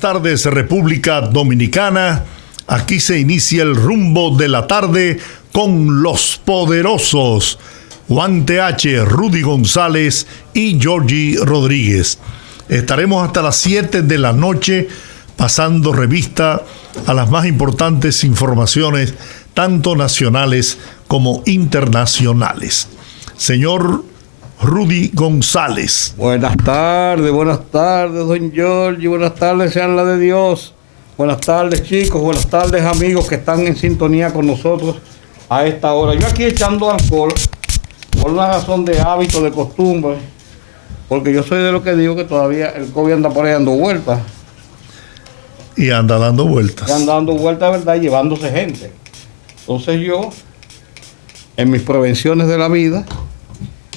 buenas tardes, República Dominicana. Aquí se inicia el rumbo de la tarde con los poderosos Juan TH, Rudy González y Georgie Rodríguez. Estaremos hasta las 7 de la noche pasando revista a las más importantes informaciones, tanto nacionales como internacionales. Señor Rudy González. Buenas tardes, don Georgie, buenas tardes, sean la de Dios. Buenas tardes, chicos, buenas tardes, amigos que están en sintonía con nosotros a esta hora. Yo aquí echando alcohol por una razón de hábito, de costumbre, porque yo soy de lo que digo que todavía el COVID anda por ahí dando vueltas. Y anda dando vueltas. Y anda dando vueltas, ¿verdad? Y llevándose gente. Entonces yo, en mis prevenciones de la vida,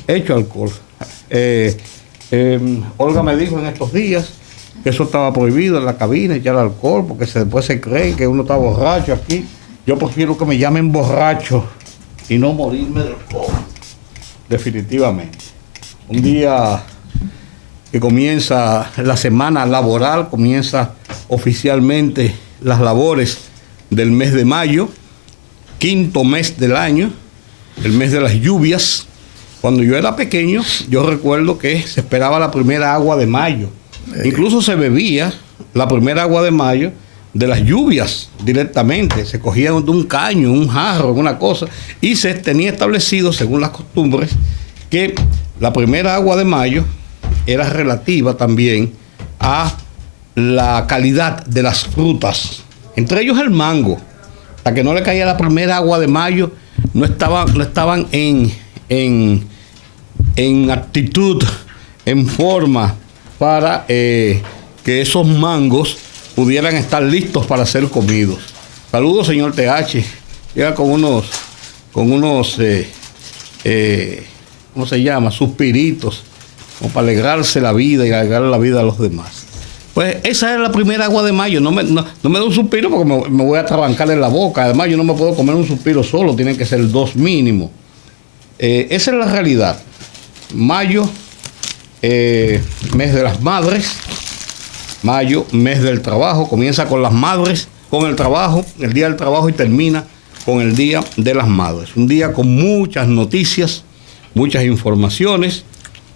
hecho alcohol. Olga me dijo en estos días que eso estaba prohibido en la cabina, echar alcohol, porque después se cree que uno está borracho aquí. Yo prefiero que me llamen borracho y no morirme del COVID. Definitivamente. Un día que comienza la semana laboral, comienza oficialmente las labores del mes de mayo, quinto mes del año, el mes de las lluvias. Cuando yo era pequeño, yo recuerdo que se esperaba la primera agua de mayo. Incluso se bebía la primera agua de mayo de las lluvias directamente. Se cogía de un caño, un jarro, una cosa, y se tenía establecido, según las costumbres, que la primera agua de mayo era relativa también a la calidad de las frutas. Entre ellos el mango. Hasta que no le caía la primera agua de mayo, no estaban en actitud, en forma para que esos mangos pudieran estar listos para ser comidos. Saludos, señor TH. Llega con unos ¿cómo se llama? Suspiritos, como para alegrarse la vida y alegrar la vida a los demás. Pues esa es la primera agua de mayo. No me da un suspiro porque me voy a trabancar en la boca. Además, yo no me puedo comer un suspiro solo, tienen que ser 2 mínimo. Esa es la realidad. Mayo, mes de las madres. Mayo, mes del trabajo. Comienza con las madres, con el trabajo, el día del trabajo, y termina con el día de las madres. Un día con muchas noticias, muchas informaciones.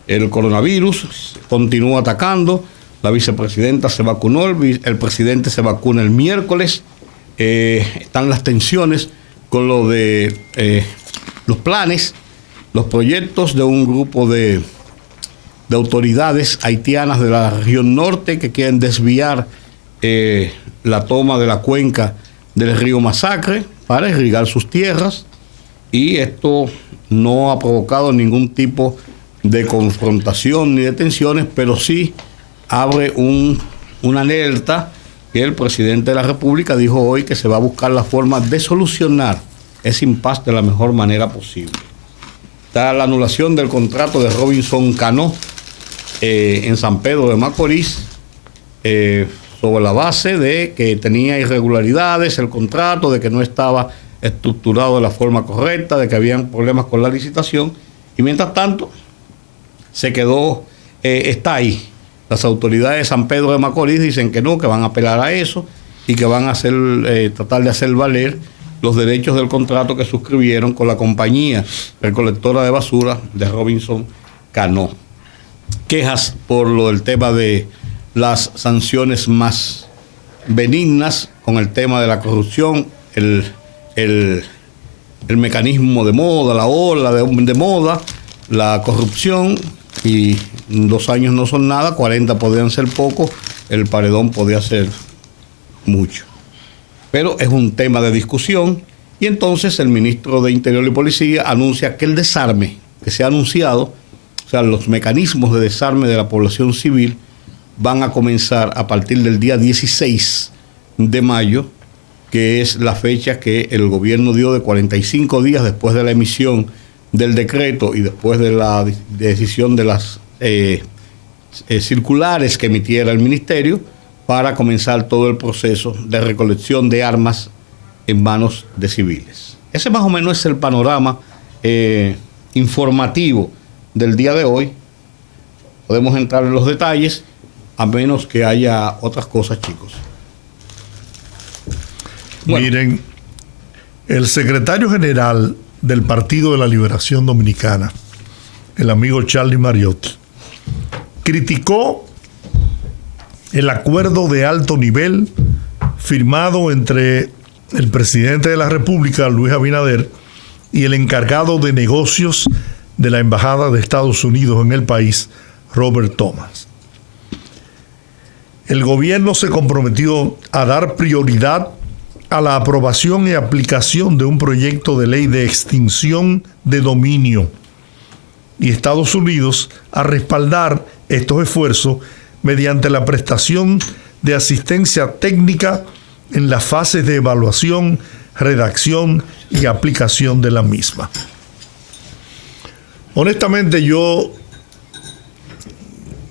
El coronavirus continúa atacando. La vicepresidenta se vacunó, el presidente se vacuna el miércoles. Están las tensiones con lo de los planes, los proyectos de un grupo de autoridades haitianas de la región norte que quieren desviar la toma de la cuenca del río Masacre para irrigar sus tierras, y esto no ha provocado ningún tipo de confrontación ni de tensiones, pero sí abre una alerta que el presidente de la República dijo hoy que se va a buscar la forma de solucionar ese impasse de la mejor manera posible. Está la anulación del contrato de Robinson Cano en San Pedro de Macorís, sobre la base de que tenía irregularidades el contrato, de que no estaba estructurado de la forma correcta, de que habían problemas con la licitación, y mientras tanto se quedó, está ahí. Las autoridades de San Pedro de Macorís dicen que no, que van a apelar a eso y que van a tratar de hacer valer los derechos del contrato que suscribieron con la compañía recolectora de basura de Robinson Cano. Quejas por lo del tema de las sanciones más benignas con el tema de la corrupción, el mecanismo de moda, la ola de moda, la corrupción, y 2 años no son nada, 40 podrían ser poco, el paredón podría ser mucho. Pero es un tema de discusión, y entonces el ministro de Interior y Policía anuncia que el desarme que se ha anunciado, o sea, los mecanismos de desarme de la población civil, van a comenzar a partir del día 16 de mayo, que es la fecha que el gobierno dio de 45 días después de la emisión del decreto y después de la decisión de las circulares que emitiera el ministerio, para comenzar todo el proceso de recolección de armas en manos de civiles. Ese más o menos es el panorama informativo del día de hoy. Podemos entrar en los detalles a menos que haya otras cosas, chicos. Bueno. Miren, el secretario general del Partido de la Liberación Dominicana, el amigo Charlie Mariotti, criticó el acuerdo de alto nivel firmado entre el presidente de la República, Luis Abinader, y el encargado de negocios de la Embajada de Estados Unidos en el país, Robert Thomas. El gobierno se comprometió a dar prioridad a la aprobación y aplicación de un proyecto de ley de extinción de dominio y Estados Unidos a respaldar estos esfuerzos mediante la prestación de asistencia técnica en las fases de evaluación, redacción y aplicación de la misma. Honestamente, yo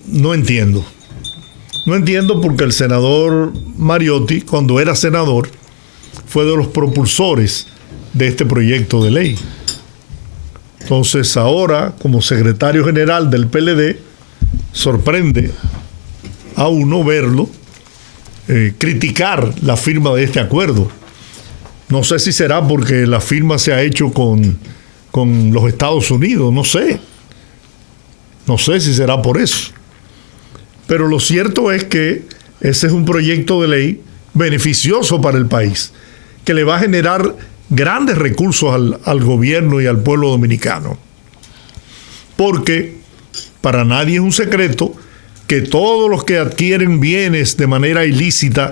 no entiendo. No entiendo porque el senador Mariotti, cuando era senador, fue de los propulsores de este proyecto de ley. Entonces, ahora, como secretario general del PLD, sorprende a uno verlo criticar la firma de este acuerdo. No sé si será porque la firma se ha hecho con los Estados Unidos, no sé. No sé si será por eso. Pero lo cierto es que ese es un proyecto de ley beneficioso para el país, que le va a generar grandes recursos al gobierno y al pueblo dominicano. Porque para nadie es un secreto que todos los que adquieren bienes de manera ilícita,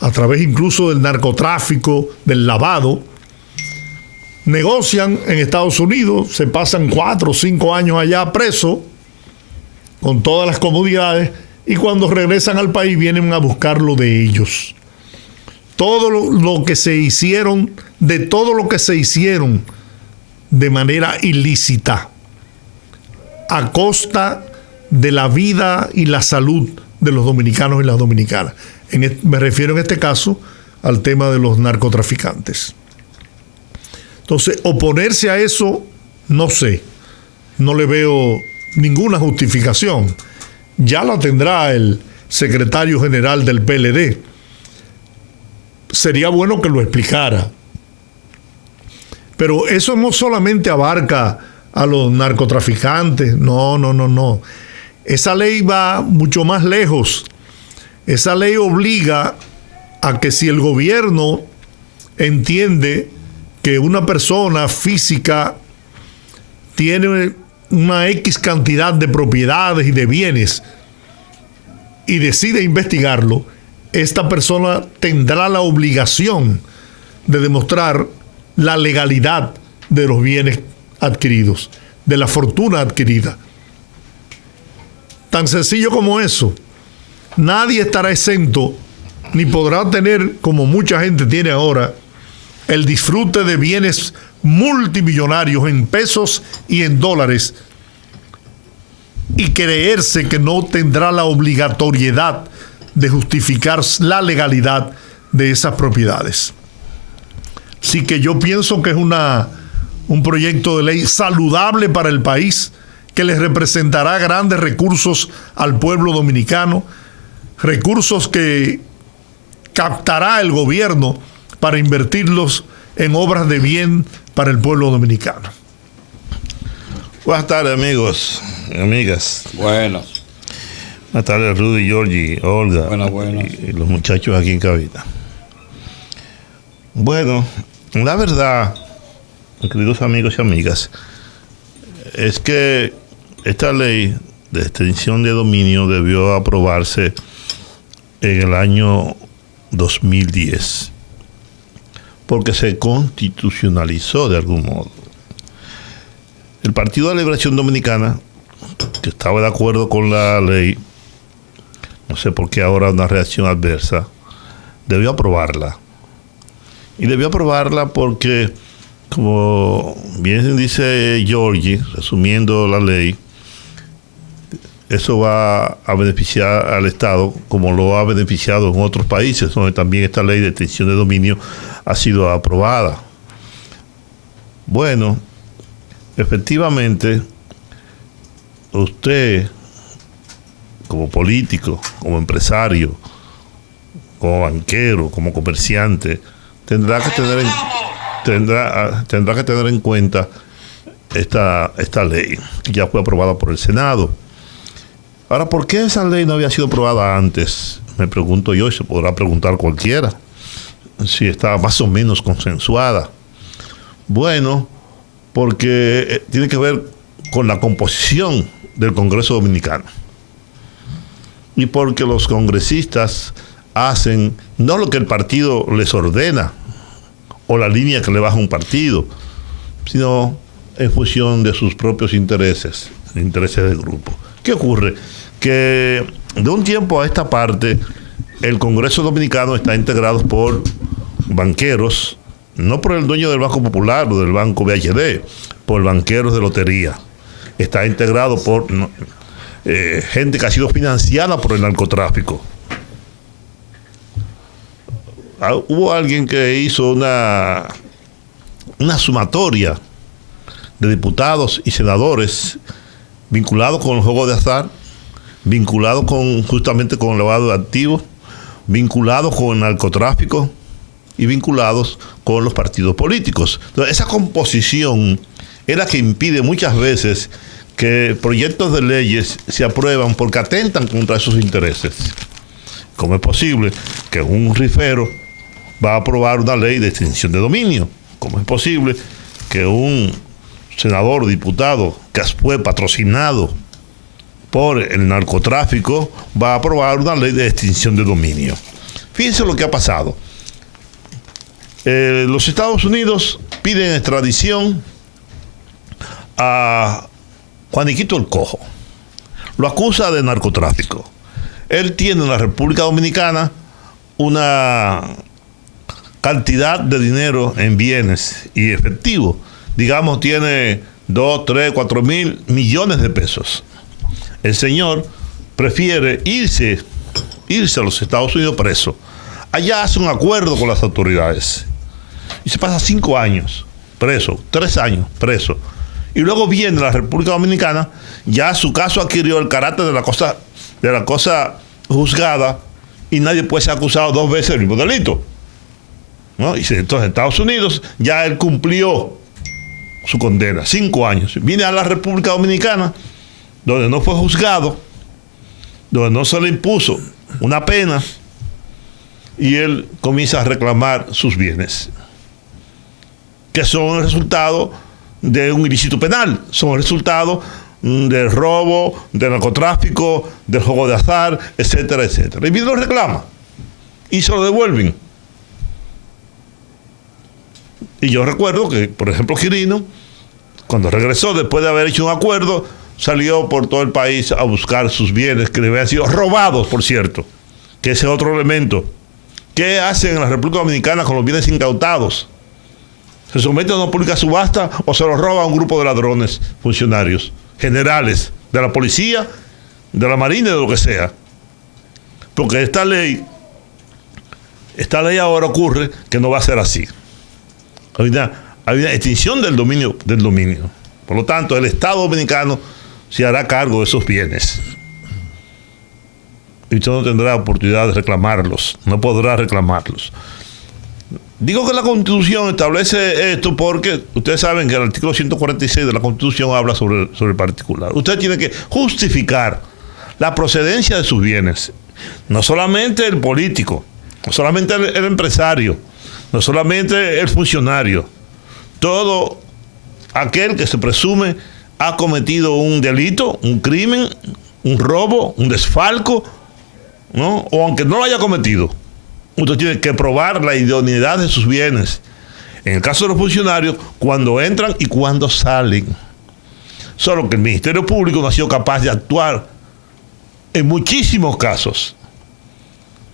a través incluso del narcotráfico, del lavado, negocian en Estados Unidos, se pasan 4 o 5 años allá presos, con todas las comodidades, y cuando regresan al país vienen a buscarlo de ellos. Todo lo que se hicieron, de todo lo que se hicieron de manera ilícita, a costa de la vida y la salud de los dominicanos y las dominicanas. Me refiero en este caso al tema de los narcotraficantes. Entonces, oponerse a eso, no sé, no le veo ninguna justificación. Ya la tendrá el secretario general del PLD. Sería bueno que lo explicara. Pero eso no solamente abarca a los narcotraficantes, no. Esa ley va mucho más lejos. Esa ley obliga a que si el gobierno entiende que una persona física tiene una X cantidad de propiedades y de bienes y decide investigarlo, esta persona tendrá la obligación de demostrar la legalidad de los bienes adquiridos, de la fortuna adquirida. Tan sencillo como eso. Nadie estará exento, ni podrá tener, como mucha gente tiene ahora, el disfrute de bienes multimillonarios en pesos y en dólares, y creerse que no tendrá la obligatoriedad de justificar la legalidad de esas propiedades. Así que yo pienso que es un proyecto de ley saludable para el país, que les representará grandes recursos al pueblo dominicano, recursos que captará el gobierno para invertirlos en obras de bien para el pueblo dominicano. Buenas tardes, amigos y amigas. Buenas. Buenas tardes, Rudy, Georgie, Olga. Buenas. Y los muchachos aquí en cabina. Bueno, la verdad, queridos amigos y amigas, es que esta ley de extinción de dominio debió aprobarse en el año 2010, porque se constitucionalizó de algún modo. El Partido de la Liberación Dominicana, que estaba de acuerdo con la ley, no sé por qué ahora una reacción adversa, debió aprobarla. Y debió aprobarla porque, como bien dice Georgie, resumiendo la ley, eso va a beneficiar al Estado como lo ha beneficiado en otros países, donde también esta ley de extinción de dominio ha sido aprobada. Bueno, efectivamente, usted como político, como empresario, como banquero, como comerciante, tendrá que tener en cuenta esta ley, que ya fue aprobada por el Senado. Ahora, ¿por qué esa ley no había sido aprobada antes? Me pregunto yo, y se podrá preguntar cualquiera, si estaba más o menos consensuada. Bueno, porque tiene que ver con la composición del Congreso Dominicano. Y porque los congresistas hacen no lo que el partido les ordena o la línea que le baja un partido, sino en función de sus propios intereses, intereses del grupo. ¿Qué ocurre? Que de un tiempo a esta parte el Congreso Dominicano está integrado por banqueros, no por el dueño del Banco Popular o del Banco BHD, por banqueros de lotería. Está integrado por gente que ha sido financiada por el narcotráfico. Hubo alguien que hizo una sumatoria de diputados y senadores vinculados con el juego de azar, vinculados justamente con el lavado de activos, vinculados con el narcotráfico y vinculados con los partidos políticos. Entonces, esa composición es la que impide muchas veces que proyectos de leyes se aprueban porque atentan contra esos intereses. ¿Cómo es posible que un rifero va a aprobar una ley de extinción de dominio? ¿Cómo es posible que un senador o diputado que fue patrocinado por el narcotráfico va a aprobar una ley de extinción de dominio? Fíjense lo que ha pasado. Los Estados Unidos piden extradición a Juaniquito el Cojo. Lo acusa de narcotráfico. Él tiene en la República Dominicana una cantidad de dinero en bienes y efectivo. Digamos, tiene 2, 3, 4 mil millones de pesos. El señor prefiere irse a los Estados Unidos preso. Allá hace un acuerdo con las autoridades y se pasa 5 años preso, 3 años preso. Y luego viene a la República Dominicana, ya su caso adquirió el carácter de la cosa juzgada y nadie puede ser acusado 2 veces del mismo delito, ¿no? Y entonces en Estados Unidos ya él cumplió su condena, 5 años. Viene a la República Dominicana, donde no fue juzgado, donde no se le impuso una pena, y él comienza a reclamar sus bienes, que son el resultado de un ilícito penal, son el resultado del robo, del narcotráfico, del juego de azar, etcétera, etcétera. Y viene lo reclama y se lo devuelven. Y yo recuerdo que, por ejemplo, Quirino, cuando regresó después de haber hecho un acuerdo, salió por todo el país a buscar sus bienes que le habían sido robados, por cierto, que ese es otro elemento. ¿Qué hacen en la República Dominicana con los bienes incautados? ¿Se someten a una pública subasta o se los roba a un grupo de ladrones, funcionarios, generales, de la policía, de la marina, de lo que sea? Porque esta ley ahora ocurre que no va a ser así. Hay una extinción del dominio. Por lo tanto, el Estado dominicano se hará cargo de esos bienes. Y usted no tendrá oportunidad de reclamarlos, no podrá reclamarlos. Digo que la Constitución establece esto porque ustedes saben que el artículo 146 de la Constitución habla sobre el particular. Usted tiene que justificar la procedencia de sus bienes. No solamente el político, no solamente el empresario, no solamente el funcionario. Todo aquel que se presume ha cometido un delito, un crimen, un robo, un desfalco, ¿no? O aunque no lo haya cometido, usted tiene que probar la idoneidad de sus bienes. En el caso de los funcionarios, cuando entran y cuando salen. Solo que el Ministerio Público no ha sido capaz de actuar en muchísimos casos.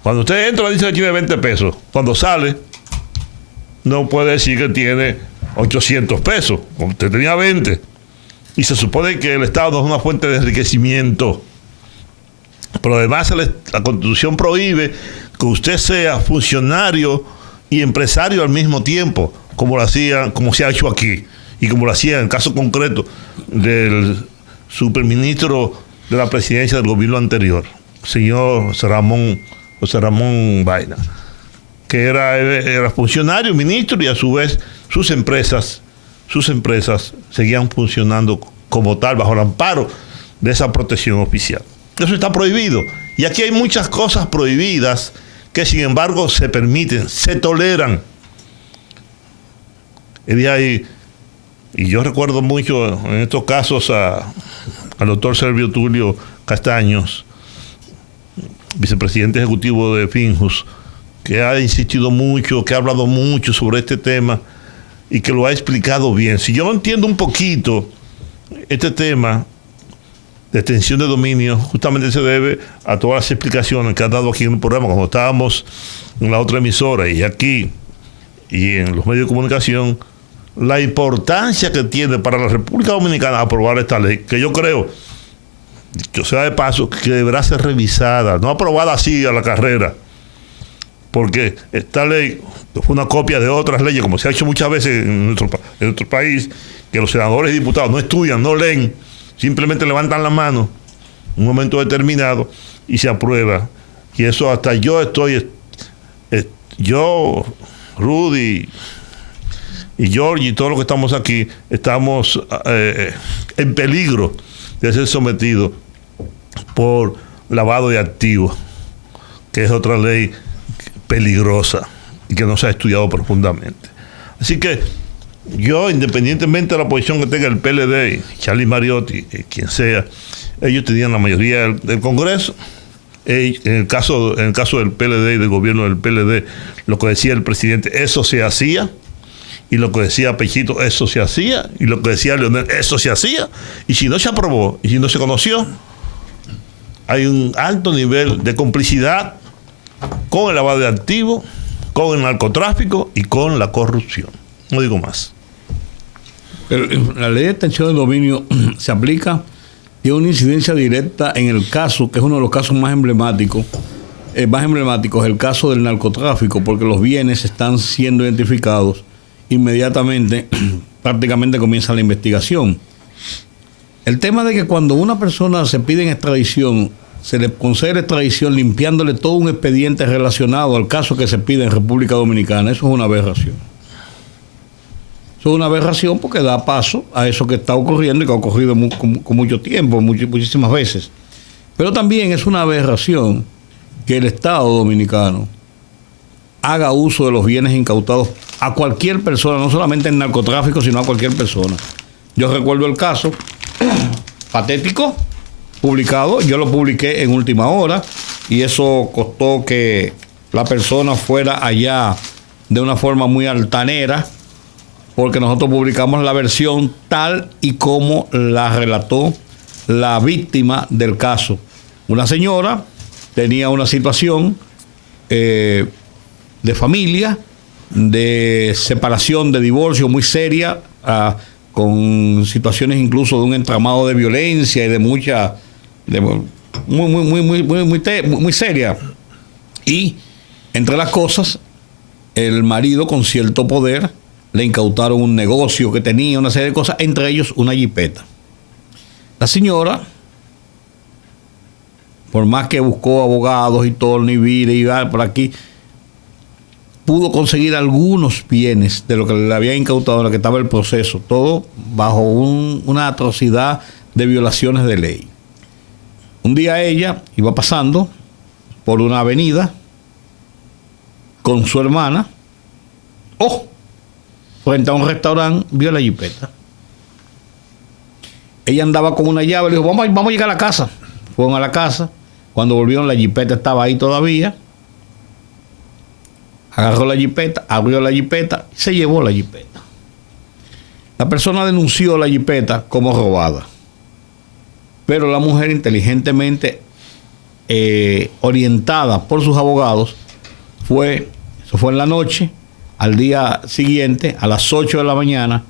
Cuando usted entra, dice que tiene 20 pesos. Cuando sale, no puede decir que tiene 800 pesos. Usted tenía 20. Y se supone que el Estado no es una fuente de enriquecimiento. Pero además la Constitución prohíbe que usted sea funcionario y empresario al mismo tiempo, como se ha hecho aquí, y como lo hacía en el caso concreto del superministro de la presidencia del gobierno anterior, señor José Ramón Vaina, que era funcionario, ministro, y a su vez sus empresas seguían funcionando como tal, bajo el amparo de esa protección oficial. Eso está prohibido. Y aquí hay muchas cosas prohibidas que sin embargo se permiten, se toleran. Y yo recuerdo mucho en estos casos al doctor Servio Tulio Castaños, vicepresidente ejecutivo de Finjus, que ha insistido mucho, que ha hablado mucho sobre este tema y que lo ha explicado bien. Si yo entiendo un poquito este tema de extensión de dominio, justamente se debe a todas las explicaciones que han dado aquí en el programa cuando estábamos en la otra emisora y aquí y en los medios de comunicación, la importancia que tiene para la República Dominicana aprobar esta ley, que yo creo, dicho sea de paso, que deberá ser revisada, no aprobada así a la carrera, porque esta ley fue una copia de otras leyes, como se ha hecho muchas veces en nuestro país, que los senadores y diputados no estudian, no leen, simplemente levantan la mano en un momento determinado y se aprueba. Y eso hasta yo, Rudy y George y todos los que estamos aquí, estamos en peligro de ser sometidos por lavado de activos, que es otra ley peligrosa y que no se ha estudiado profundamente. Así que yo, independientemente de la posición que tenga el PLD, Charlie Mariotti, quien sea, ellos tenían la mayoría del Congreso. En el caso del PLD y del gobierno del PLD, lo que decía el presidente, eso se hacía, y lo que decía Pechito, eso se hacía, y lo que decía Leonel, eso se hacía, y si no se aprobó, y si no se conoció, hay un alto nivel de complicidad con el lavado de activos, con el narcotráfico y con la corrupción. No digo más. La ley de extensión de dominio se aplica, tiene una incidencia directa en el caso, que es uno de los casos más emblemáticos, el caso del narcotráfico, porque los bienes están siendo identificados inmediatamente, prácticamente comienza la investigación. El tema de que cuando una persona se pide en extradición, se le concede la extradición limpiándole todo un expediente relacionado al caso que se pide en República Dominicana, eso es una aberración. Eso es una aberración porque da paso a eso que está ocurriendo y que ha ocurrido con mucho tiempo, muchísimas veces. Pero también es una aberración que el Estado dominicano haga uso de los bienes incautados a cualquier persona, no solamente en narcotráfico, sino a cualquier persona. Yo recuerdo el caso patético, publicado, yo lo publiqué en última hora, y eso costó que la persona fuera allá de una forma muy altanera, porque nosotros publicamos la versión tal y como la relató la víctima del caso. Una señora tenía una situación de familia, de separación, de divorcio muy seria, con situaciones incluso de un entramado de violencia y de muy seria. Y entre las cosas, el marido con cierto poder le incautaron un negocio que tenía, una serie de cosas, entre ellos una jipeta. La señora, por más que buscó abogados y todo, ni vire y por aquí, pudo conseguir algunos bienes de lo que le había incautado, en lo que estaba el proceso, todo bajo una atrocidad de violaciones de ley. Un día ella iba pasando por una avenida con su hermana, frente a un restaurante, vio la jipeta. Ella andaba con una llave, le dijo, vamos a llegar a la casa. Fueron a la casa, cuando volvieron la jipeta estaba ahí todavía. Agarró la jipeta, abrió la jipeta y se llevó la jipeta. La persona denunció la jipeta como robada. Pero la mujer, inteligentemente orientada por sus abogados, eso fue en la noche, al día siguiente, a las 8 de la mañana,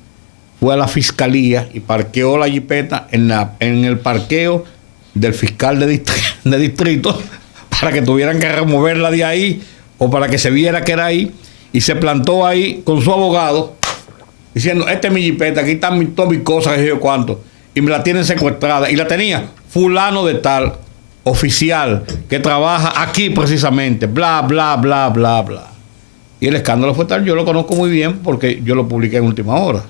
fue a la fiscalía y parqueó la jipeta en el parqueo del fiscal de distrito para que tuvieran que removerla de ahí o para que se viera que era ahí, y se plantó ahí con su abogado diciendo, esta es mi jipeta, aquí están todas mis cosas, que yo cuánto. y me la tienen secuestrada. Y la tenía fulano de tal, oficial, que trabaja aquí precisamente, bla, bla, bla, bla, bla. Y el escándalo fue tal, yo lo conozco muy bien porque yo lo publiqué en Última Hora,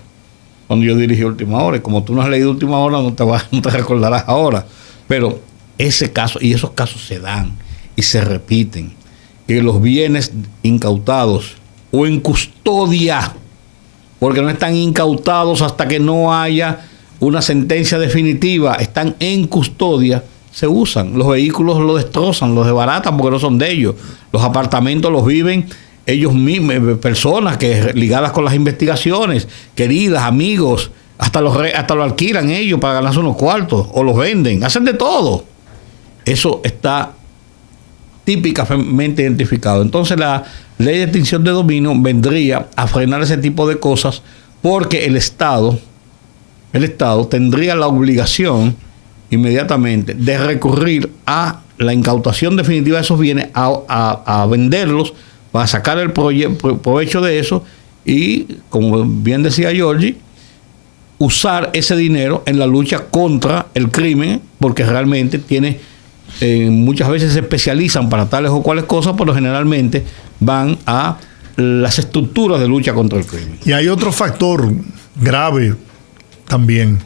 cuando yo dirigí Última Hora. Y como tú no has leído Última Hora, no te recordarás ahora. Pero ese caso, y esos casos se dan y se repiten, que los bienes incautados o en custodia, porque no están incautados hasta que no haya una sentencia definitiva, están en custodia, se usan. Los vehículos los destrozan, los desbaratan porque no son de ellos. Los apartamentos los viven ellos mismos, personas que ligadas con las investigaciones, queridas, amigos, hasta lo alquilan ellos para ganarse unos cuartos, o los venden, hacen de todo. Eso está típicamente identificado. Entonces la ley de extinción de dominio vendría a frenar ese tipo de cosas, porque el Estado tendría la obligación inmediatamente de recurrir a la incautación definitiva de esos bienes, a venderlos, para sacar el provecho de eso y, como bien decía Giorgi, usar ese dinero en la lucha contra el crimen, porque realmente muchas veces se especializan para tales o cuales cosas, pero generalmente van a las estructuras de lucha contra el crimen. Y hay otro factor grave también,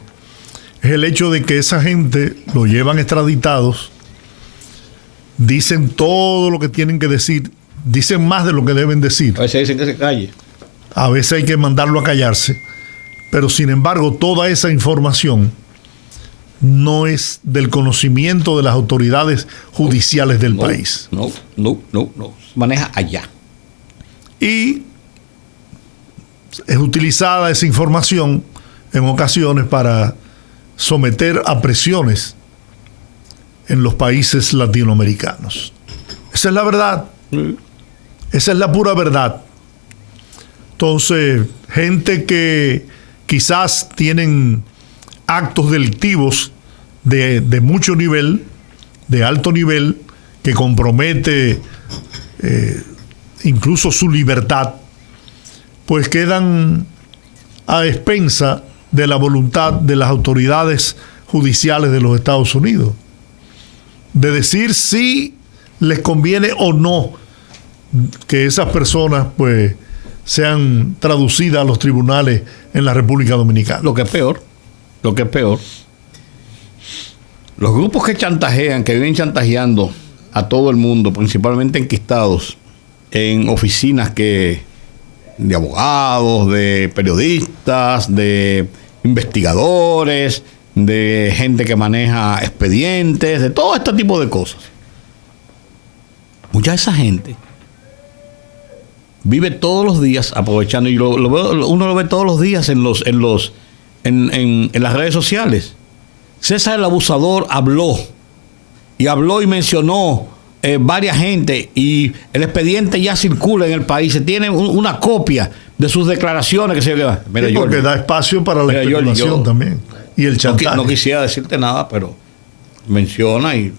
es el hecho de que esa gente lo llevan extraditados, dicen todo lo que tienen que decir, dicen más de lo que deben decir. A veces dicen que se calle. A veces hay que mandarlo a callarse, pero sin embargo toda esa información no es del conocimiento de las autoridades judiciales del país. No. Se maneja allá. Y es utilizada esa información en ocasiones para someter a presiones en los países latinoamericanos. Esa es la verdad. Esa es la pura verdad. Entonces, gente que quizás tienen actos delictivos de mucho nivel, de alto nivel, que compromete incluso su libertad, pues quedan a expensa de la voluntad de las autoridades judiciales de los Estados Unidos, de decir si les conviene o no que esas personas pues sean traducidas a los tribunales en la República Dominicana. Lo que es peor, los grupos que chantajean, que viven chantajeando a todo el mundo, principalmente enquistados en oficinas de abogados, de periodistas, de investigadores, de gente que maneja expedientes, de todo este tipo de cosas. Mucha de esa gente vive todos los días aprovechando, y uno lo ve todos los días en las redes sociales. César el Abusador habló y mencionó varias gente, y el expediente ya circula en el país. Se tiene una copia de sus declaraciones que se lleva. Mira, sí, porque da espacio para la especulación también y el chantaje. No quisiera decirte nada, pero menciona y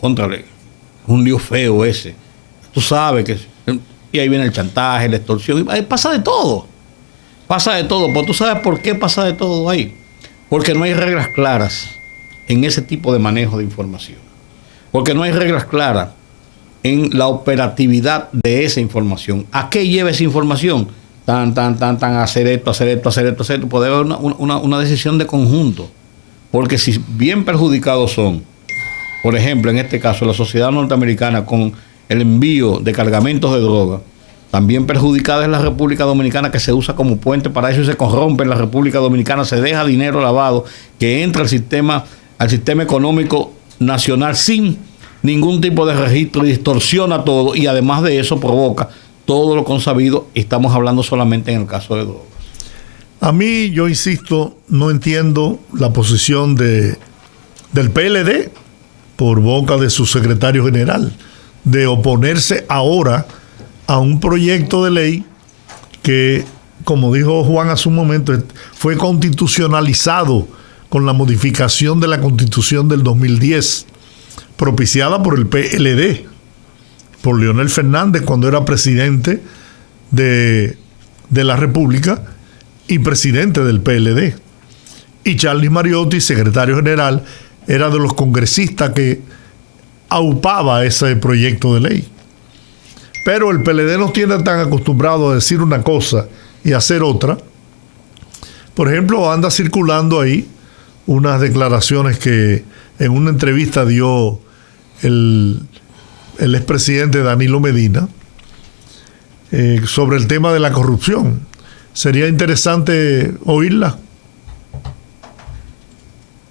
contrale. Un lío feo ese. Tú sabes que... Y ahí viene el chantaje, la extorsión. Pasa de todo. Pero tú sabes por qué pasa de todo ahí. Porque no hay reglas claras en ese tipo de manejo de información. Porque no hay reglas claras en la operatividad de esa información. ¿A qué lleva esa información? Hacer esto. Puede haber una decisión de conjunto. Porque si bien perjudicados son, por ejemplo, en este caso, la sociedad norteamericana con el envío de cargamentos de droga, también perjudicada es la República Dominicana, que se usa como puente para eso y se corrompe en la República Dominicana, se deja dinero lavado que entra al sistema económico nacional sin ningún tipo de registro y distorsiona todo, y además de eso provoca todo lo consabido. Estamos hablando solamente en el caso de drogas. A mí, yo insisto, no entiendo la posición del PLD por boca de su secretario general de oponerse ahora a un proyecto de ley que, como dijo Juan hace un momento, fue constitucionalizado con la modificación de la Constitución del 2010, propiciada por el PLD, por Leonel Fernández cuando era presidente de la República y presidente del PLD. Y Charlie Mariotti, secretario general, era de los congresistas que aupaba ese proyecto de ley. Pero el PLD nos tiene tan acostumbrado a decir una cosa y hacer otra. Por ejemplo, anda circulando ahí unas declaraciones que en una entrevista dio el expresidente Danilo Medina sobre el tema de la corrupción. Sería interesante oírla.